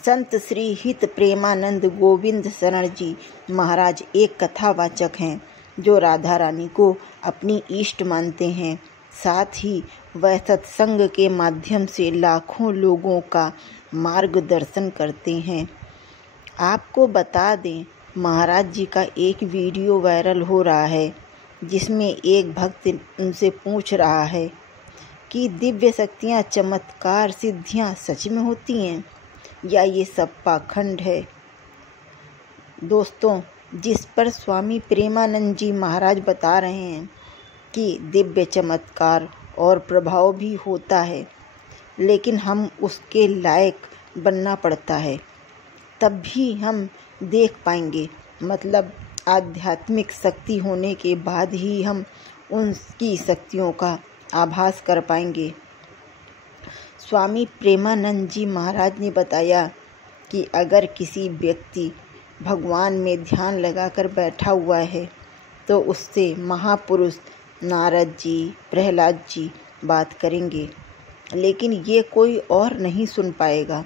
संत श्री हित प्रेमानंद गोविंद शरण जी महाराज एक कथावाचक हैं जो राधा रानी को अपनी इष्ट मानते हैं। साथ ही वह सत्संग के माध्यम से लाखों लोगों का मार्गदर्शन करते हैं। आपको बता दें, महाराज जी का एक वीडियो वायरल हो रहा है जिसमें एक भक्त उनसे पूछ रहा है कि दिव्य शक्तियाँ, चमत्कार, सिद्धियाँ सच में होती हैं या ये सब पाखंड है। दोस्तों, जिस पर स्वामी प्रेमानंद जी महाराज बता रहे हैं कि दिव्य चमत्कार और प्रभाव भी होता है, लेकिन हम उसके लायक बनना पड़ता है, तब भी हम देख पाएंगे। मतलब आध्यात्मिक शक्ति होने के बाद ही हम उनकी शक्तियों का आभास कर पाएंगे। स्वामी प्रेमानंद जी महाराज ने बताया कि अगर किसी व्यक्ति भगवान में ध्यान लगाकर बैठा हुआ है तो उससे महापुरुष नारद जी, प्रहलाद जी बात करेंगे, लेकिन ये कोई और नहीं सुन पाएगा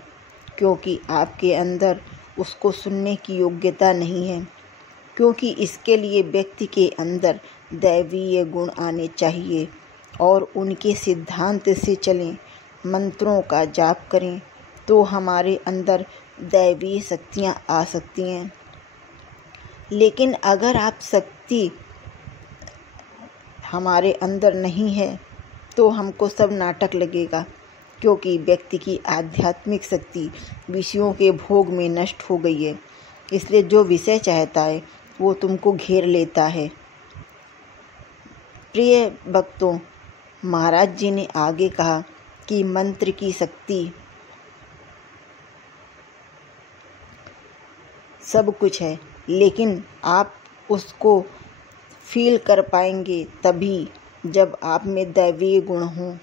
क्योंकि आपके अंदर उसको सुनने की योग्यता नहीं है। क्योंकि इसके लिए व्यक्ति के अंदर दैवीय गुण आने चाहिए और उनके सिद्धांत से चलें, मंत्रों का जाप करें तो हमारे अंदर दैवीय शक्तियाँ आ सकती हैं। लेकिन अगर आप शक्ति हमारे अंदर नहीं है तो हमको सब नाटक लगेगा, क्योंकि व्यक्ति की आध्यात्मिक शक्ति विषयों के भोग में नष्ट हो गई है। इसलिए जो विषय चाहता है वो तुमको घेर लेता है। प्रिय भक्तों, महाराज जी ने आगे कहा कि मंत्र की शक्ति सब कुछ है, लेकिन आप उसको फील कर पाएंगे तभी जब आप में दैवीय गुण हों।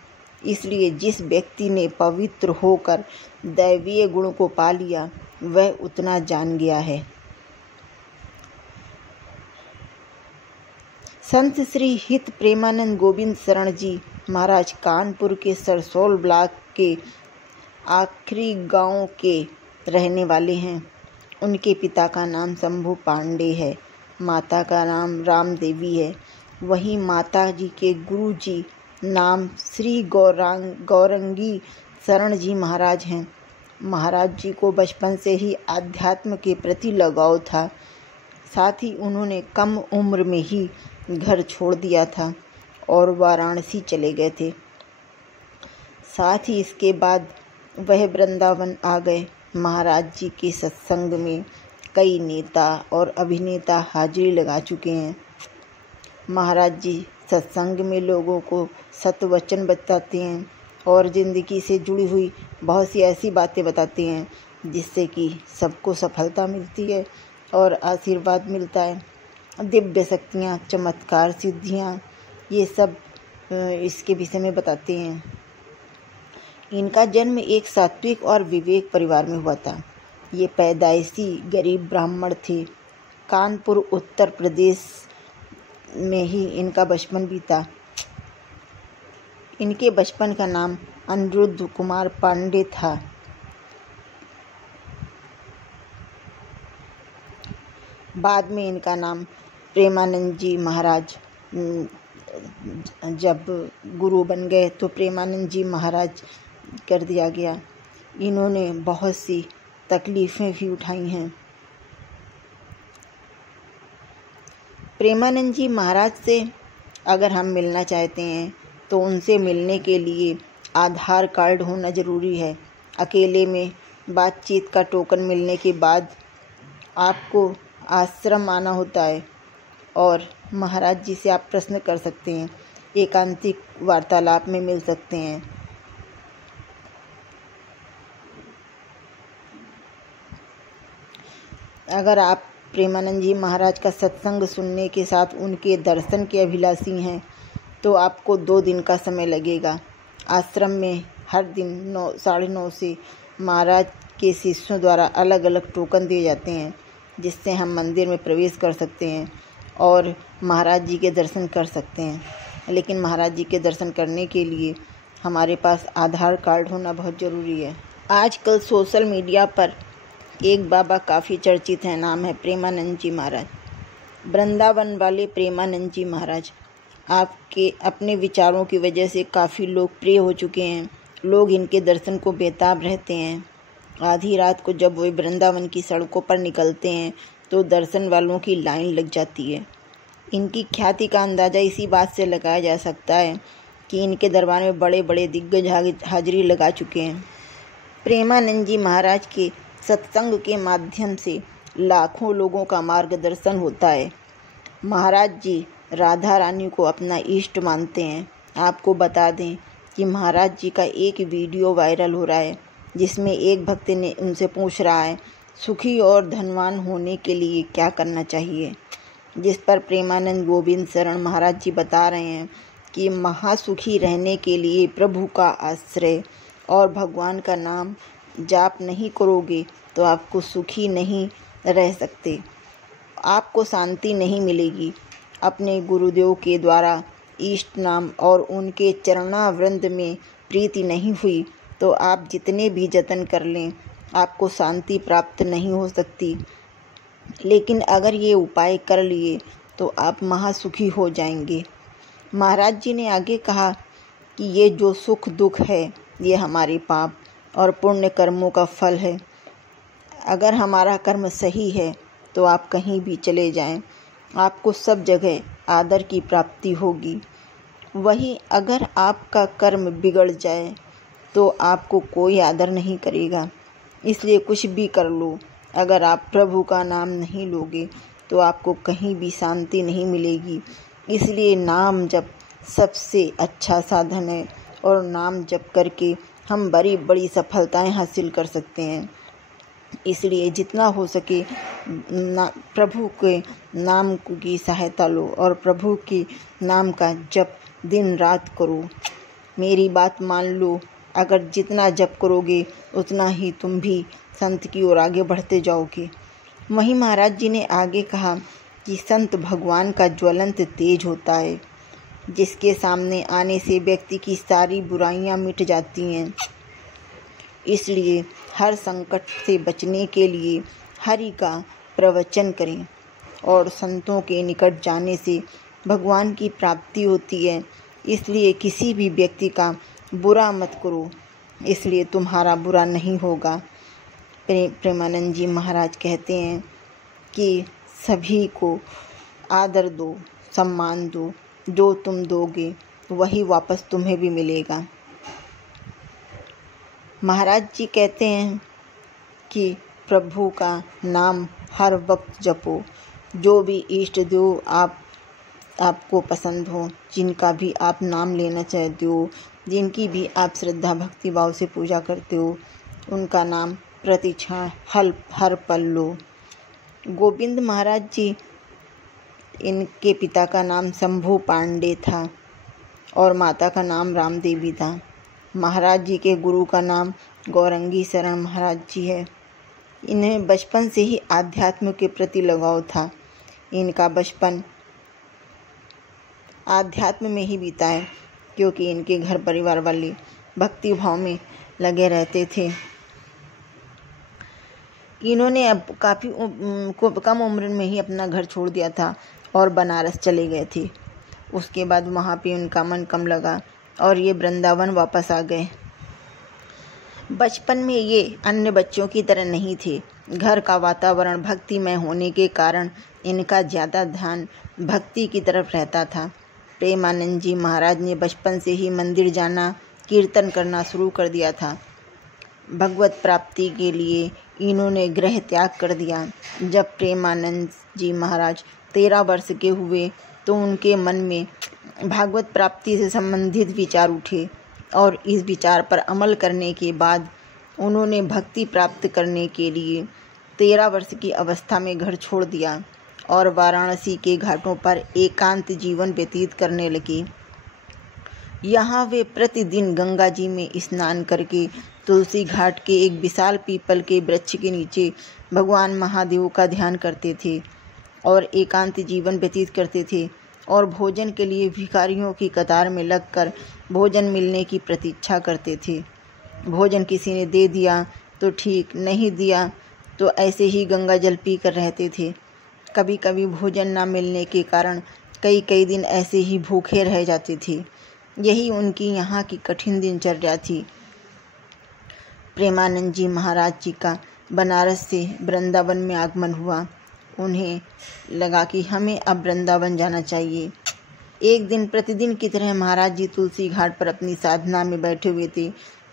इसलिए जिस व्यक्ति ने पवित्र होकर दैवीय गुण को पा लिया वह उतना जान गया है। संत श्री हित प्रेमानंद गोविंद शरण जी महाराज कानपुर के सरसोल ब्लॉक के आखिरी गांव के रहने वाले हैं। उनके पिता का नाम शंभू पांडे है, माता का नाम राम देवी है। वहीं माता जी के गुरु जी नाम श्री गौरंगी शरण जी महाराज हैं। महाराज जी को बचपन से ही आध्यात्म के प्रति लगाव था। साथ ही उन्होंने कम उम्र में ही घर छोड़ दिया था और वाराणसी चले गए थे। साथ ही इसके बाद वह वृंदावन आ गए। महाराज जी के सत्संग में कई नेता और अभिनेता हाजिरी लगा चुके हैं। महाराज जी सत्संग में लोगों को सत्वचन बताते हैं और ज़िंदगी से जुड़ी हुई बहुत सी ऐसी बातें बताते हैं जिससे कि सबको सफलता मिलती है और आशीर्वाद मिलता है। दिव्य शक्तियाँ, चमत्कार, सिद्धियाँ, ये सब इसके विषय में बताते हैं। इनका जन्म एक सात्विक और विवेक परिवार में हुआ था। ये पैदाइशी गरीब ब्राह्मण थे। कानपुर उत्तर प्रदेश में ही इनका बचपन बीता। इनके बचपन का नाम अनिरुद्ध कुमार पांडे था। बाद में इनका नाम प्रेमानंद जी महाराज, जब गुरु बन गए तो प्रेमानंद जी महाराज कर दिया गया। इन्होंने बहुत सी तकलीफ़ें भी उठाई हैं। प्रेमानंद जी महाराज से अगर हम मिलना चाहते हैं तो उनसे मिलने के लिए आधार कार्ड होना ज़रूरी है। अकेले में बातचीत का टोकन मिलने के बाद आपको आश्रम आना होता है और महाराज जी से आप प्रश्न कर सकते हैं, एकांतिक वार्तालाप में मिल सकते हैं। अगर आप प्रेमानंद जी महाराज का सत्संग सुनने के साथ उनके दर्शन के अभिलाषी हैं तो आपको 2 दिन का समय लगेगा। आश्रम में हर दिन 9:30 से महाराज के शिष्यों द्वारा अलग अलग टोकन दिए जाते हैं जिससे हम मंदिर में प्रवेश कर सकते हैं और महाराज जी के दर्शन कर सकते हैं। लेकिन महाराज जी के दर्शन करने के लिए हमारे पास आधार कार्ड होना बहुत ज़रूरी है। आजकल सोशल मीडिया पर एक बाबा काफ़ी चर्चित हैं, नाम है प्रेमानंद जी महाराज। वृंदावन वाले प्रेमानंद जी महाराज आपके अपने विचारों की वजह से काफ़ी लोकप्रिय हो चुके हैं। लोग इनके दर्शन को बेताब रहते हैं। आधी रात को जब वे वृंदावन की सड़कों पर निकलते हैं तो दर्शन वालों की लाइन लग जाती है। इनकी ख्याति का अंदाज़ा इसी बात से लगाया जा सकता है कि इनके दरबार में बड़े बड़े दिग्गज हाजिरी लगा चुके हैं। प्रेमानंद जी महाराज के सत्संग के माध्यम से लाखों लोगों का मार्गदर्शन होता है। महाराज जी राधा रानी को अपना इष्ट मानते हैं। आपको बता दें कि महाराज जी का एक वीडियो वायरल हो रहा है जिसमें एक भक्त ने उनसे पूछ रहा है सुखी और धनवान होने के लिए क्या करना चाहिए, जिस पर प्रेमानंद गोविंद शरण महाराज जी बता रहे हैं कि महासुखी रहने के लिए प्रभु का आश्रय और भगवान का नाम जाप नहीं करोगे तो आपको सुखी नहीं रह सकते, आपको शांति नहीं मिलेगी। अपने गुरुदेव के द्वारा इष्ट नाम और उनके चरणावृंद में प्रीति नहीं हुई तो आप जितने भी जतन कर लें आपको शांति प्राप्त नहीं हो सकती। लेकिन अगर ये उपाय कर लिए तो आप महासुखी हो जाएंगे। महाराज जी ने आगे कहा कि ये जो सुख दुख है ये हमारे पाप और पुण्य कर्मों का फल है। अगर हमारा कर्म सही है तो आप कहीं भी चले जाएं, आपको सब जगह आदर की प्राप्ति होगी। वहीं अगर आपका कर्म बिगड़ जाए तो आपको कोई आदर नहीं करेगा। इसलिए कुछ भी कर लो, अगर आप प्रभु का नाम नहीं लोगे तो आपको कहीं भी शांति नहीं मिलेगी। इसलिए नाम जप सबसे अच्छा साधन है और नाम जप करके हम बड़ी बड़ी सफलताएं हासिल कर सकते हैं। इसलिए जितना हो सके प्रभु के नाम की सहायता लो और प्रभु के नाम का जप दिन रात करो। मेरी बात मान लो, अगर जितना जप करोगे उतना ही तुम भी संत की ओर आगे बढ़ते जाओगे। वहीं महाराज जी ने आगे कहा कि संत भगवान का ज्वलंत तेज होता है, जिसके सामने आने से व्यक्ति की सारी बुराइयां मिट जाती हैं। इसलिए हर संकट से बचने के लिए हरि का प्रवचन करें और संतों के निकट जाने से भगवान की प्राप्ति होती है। इसलिए किसी भी व्यक्ति का बुरा मत करो, इसलिए तुम्हारा बुरा नहीं होगा। प्रेमानंद जी महाराज कहते हैं कि सभी को आदर दो, सम्मान दो, जो तुम दोगे वही वापस तुम्हें भी मिलेगा। महाराज जी कहते हैं कि प्रभु का नाम हर वक्त जपो, जो भी इष्ट देव आपको पसंद हो, जिनका भी आप नाम लेना चाहते हो, जिनकी भी आप श्रद्धा भक्ति भाव से पूजा करते हो, उनका नाम प्रतिक्षण हर पल लो। गोविंद महाराज जी, इनके पिता का नाम शंभू पांडे था और माता का नाम राम देवी था। महाराज जी के गुरु का नाम गौरंगी शरण महाराज जी है। इन्हें बचपन से ही आध्यात्म के प्रति लगाव था। इनका बचपन आध्यात्म में ही बीता है, क्योंकि इनके घर परिवार वाले भक्ति भाव में लगे रहते थे। इन्होंने अब काफ़ी कम उम्र में ही अपना घर छोड़ दिया था और बनारस चले गए थे। उसके बाद वहाँ पे उनका मन कम लगा और ये वृंदावन वापस आ गए। बचपन में ये अन्य बच्चों की तरह नहीं थे। घर का वातावरण भक्तिमय होने के कारण इनका ज़्यादा ध्यान भक्ति की तरफ रहता था। प्रेमानंद जी महाराज ने बचपन से ही मंदिर जाना, कीर्तन करना शुरू कर दिया था। भगवत प्राप्ति के लिए इन्होंने गृह त्याग कर दिया। जब प्रेमानंद जी महाराज 13 वर्ष के हुए तो उनके मन में भागवत प्राप्ति से संबंधित विचार उठे और इस विचार पर अमल करने के बाद उन्होंने भक्ति प्राप्त करने के लिए 13 वर्ष की अवस्था में घर छोड़ दिया और वाराणसी के घाटों पर एकांत जीवन व्यतीत करने लगे। यहाँ वे प्रतिदिन गंगा जी में स्नान करके तुलसी घाट के एक विशाल पीपल के वृक्ष के नीचे भगवान महादेव का ध्यान करते थे और एकांत जीवन व्यतीत करते थे और भोजन के लिए भिखारियों की कतार में लगकर भोजन मिलने की प्रतीक्षा करते थे। भोजन किसी ने दे दिया तो ठीक, नहीं दिया तो ऐसे ही गंगा जल पी कर रहते थे। कभी कभी भोजन न मिलने के कारण कई कई दिन ऐसे ही भूखे रह जाते थे। यही उनकी यहाँ की कठिन दिनचर्या थी। प्रेमानंद जी महाराज जी का बनारस से वृंदावन में आगमन हुआ। उन्हें लगा कि हमें अब वृंदावन जाना चाहिए। एक दिन प्रतिदिन की तरह महाराज जी तुलसी घाट पर अपनी साधना में बैठे हुए थे।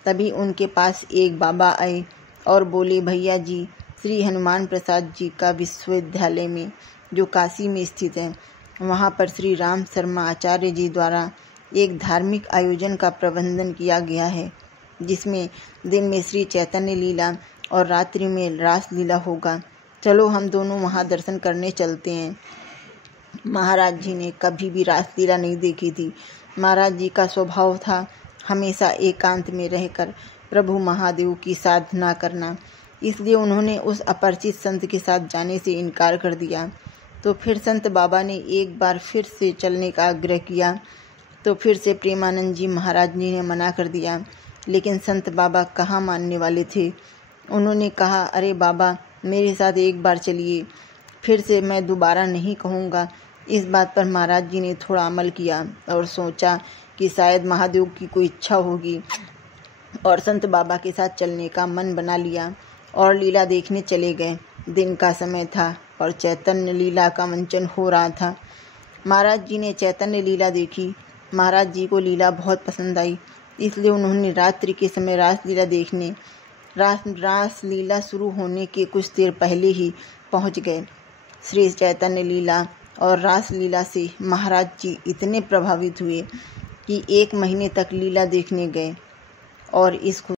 तभी उनके पास एक बाबा आए और बोले, भैया जी, श्री हनुमान प्रसाद जी का विश्वविद्यालय में, जो काशी में स्थित है, वहाँ पर श्री राम शर्मा आचार्य जी द्वारा एक धार्मिक आयोजन का प्रबंधन किया गया है, जिसमें दिन में श्री चैतन्य लीला और रात्रि में रास लीला होगा। चलो हम दोनों वहाँ दर्शन करने चलते हैं। महाराज जी ने कभी भी रासलीला नहीं देखी थी। महाराज जी का स्वभाव था हमेशा एकांत में रहकर प्रभु महादेव की साधना करना, इसलिए उन्होंने उस अपरिचित संत के साथ जाने से इनकार कर दिया। तो फिर संत बाबा ने एक बार फिर से चलने का आग्रह किया, तो फिर से प्रेमानंद जी महाराज जी ने मना कर दिया। लेकिन संत बाबा कहाँ मानने वाले थे। उन्होंने कहा, अरे बाबा, मेरे साथ एक बार चलिए, फिर से मैं दोबारा नहीं कहूँगा। इस बात पर महाराज जी ने थोड़ा अमल किया और सोचा कि शायद महादेव की कोई इच्छा होगी, और संत बाबा के साथ चलने का मन बना लिया और लीला देखने चले गए। दिन का समय था और चैतन्य लीला का मंचन हो रहा था। महाराज जी ने चैतन्य लीला देखी। महाराज जी को लीला बहुत पसंद आई, इसलिए उन्होंने रात्रि के समय रासलीला देखने रासलीला शुरू होने के कुछ देर पहले ही पहुंच गए। श्री चैतन्य लीला और रासलीला से महाराज जी इतने प्रभावित हुए कि 1 महीने तक लीला देखने गए और इस